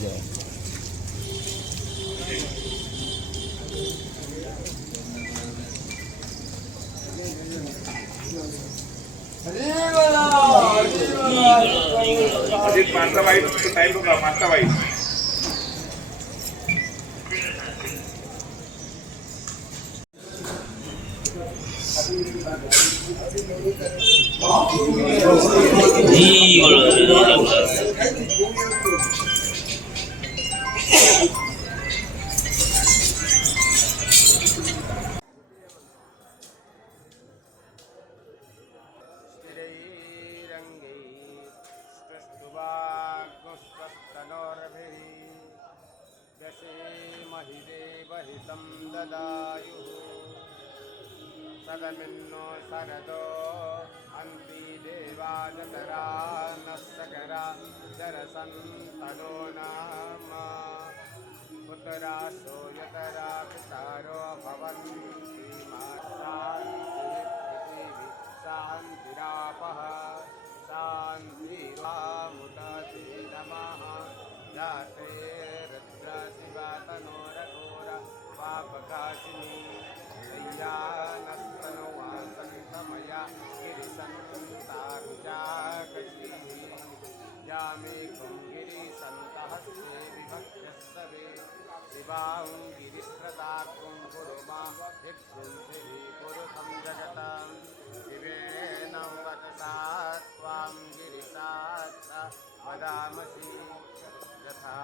જાય. अजित माता white time होगा माता वाईट महिदेवहितं ददायुः सदमिन्नो शरदो अन्ति देवाजतरा नः सकरा जरसन्तनो नाम पुतरासो यतरा पितारो भवन्ति शान्तिः शान्तिरापः शान्तिरामुदति नमः जाते रुद्रशिवातनोरघोर पापकाशिनी नस्तनवासन्तमया गिरिसन्तारुजाकशी यामेकं गिरिसन्तहस्ते विभक्ष्यस्तवे शिवां गिरिस्त्रदात्वं कुरुमा यक्षुंसिः कुरुतं जगतां शिवेन वचसा त्वां गिरिसात् वदामसि यथा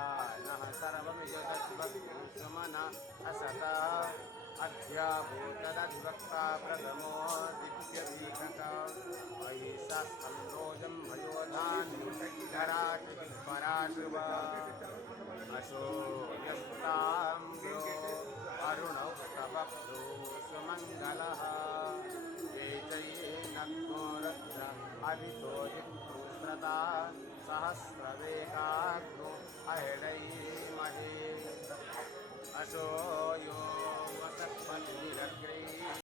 नः सर्वमिदस्वक्तुं सुमना असता अध्याभूतदधिवक्ता प्रथमो दिव्यभीषका अयिषा स्कन्दोजं भयोधान्युषैधराट् पराशुव अशो यस्ताम्यो अरुणौ तवप्रो सुमङ्गलः ये चैनत्नो रुद्र अदितो दिक्तुस्रता सहस्रवेगाग्नो अहिडैमहे अशो यो वसत्पतिरग्रे